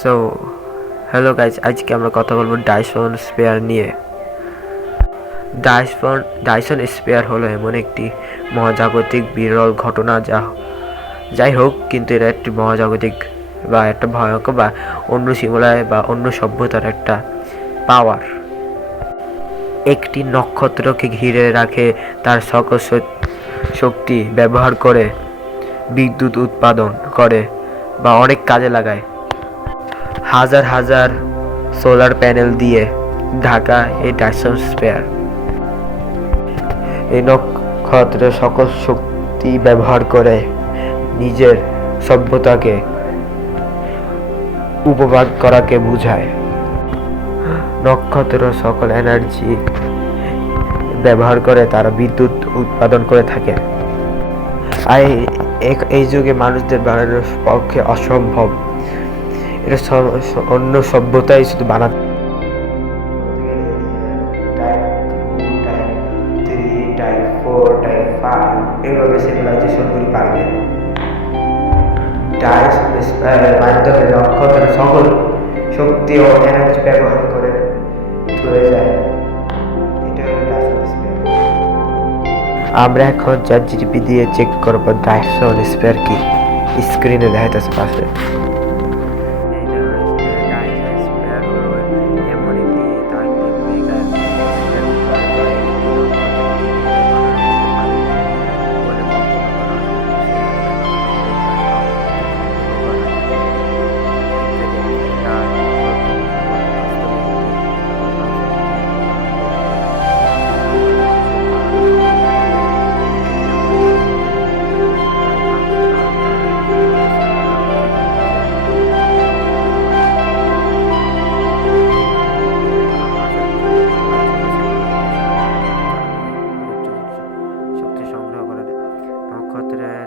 So hello guys, আজকে আমরা কথা বলবো ডাইসন স্পেয়ার নিয়ে। ডাইসন স্পেয়ার হলো এমন একটি মহাজাগতিক বিরল ঘটনা, যাই হোক, কিন্তু এটা একটি মহাজাগতিক বা একটা ভয়ঙ্কর বা অন্য শিমলায় বা অন্য সভ্যতার একটা পাওয়ার। একটি নক্ষত্রকে ঘিরে রাখে, তার সকল শক্তি ব্যবহার করে বিদ্যুৎ উৎপাদন করে বা অনেক কাজে লাগায়। হাজার হাজার সোলার প্যানেল দিয়ে ঢাকা এই ডাইসন স্পেয়ার এই নক্ষত্রের সকল শক্তি ব্যবহার করে নিজের সভ্যতাকে উপভোগ করাকে বোঝায়। নক্ষত্র সকল এনার্জি ব্যবহার করে তারা বিদ্যুৎ উৎপাদন করে থাকে। আর এই যুগে মানুষদের বানানোর পক্ষে অসম্ভব। এটা অন্য সভ্যতাই শুধু বানাতে এইভাবে সিভিলাইজেশনগুলি পারবে। মাধ্যমে নক্ষত্রের সকল শক্তি ও এনার্জি ব্যবহার করে চলে যায়। এটা হলো ডাইসন স্পেয়ার। আমরা এখন চ্যাটজিপিটি দিয়ে চেক করবো ডাইসন স্পেয়ার কি। স্ক্রিনে দেখাইতেছে পাশে।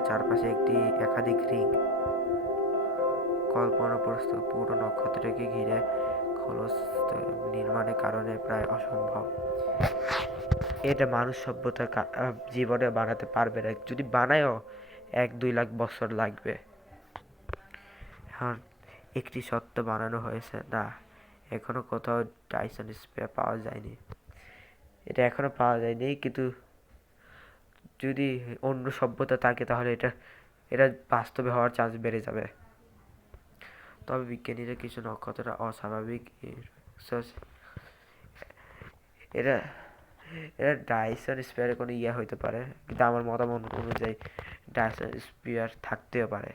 চারপাশে একটি একাধিক রিং কল্পনা প্রস্তুত পুরো নক্ষত্রকে ঘিরে খোলস নির্মাণের কারণে প্রায় অসম্ভব। এটা মানুষ সভ্যতার জীবনে বানাতে পারবে না। যদি বানায়ও 1-2 লাখ বছর লাগবে। এখন একটি সত্য বানানো হয়েছে না, এখনো কোথাও ডাইসন স্পেয়ার পাওয়া যায়নি। এটা এখনো পাওয়া যায়নি, কিন্তু যদি অন্য সভ্যতা থাকে তাহলে এটা বাস্তবে হওয়ার চান্স বেড়ে যাবে। তবে বিজ্ঞানীরা কিছু নক্ষত্র অস্বাভাবিক এটা এটা ডাইসন স্পেয়ারের কোনো হইতে পারে, কিন্তু আমার মতামত অনুযায়ী ডাইসন স্পেয়ার থাকতেও পারে।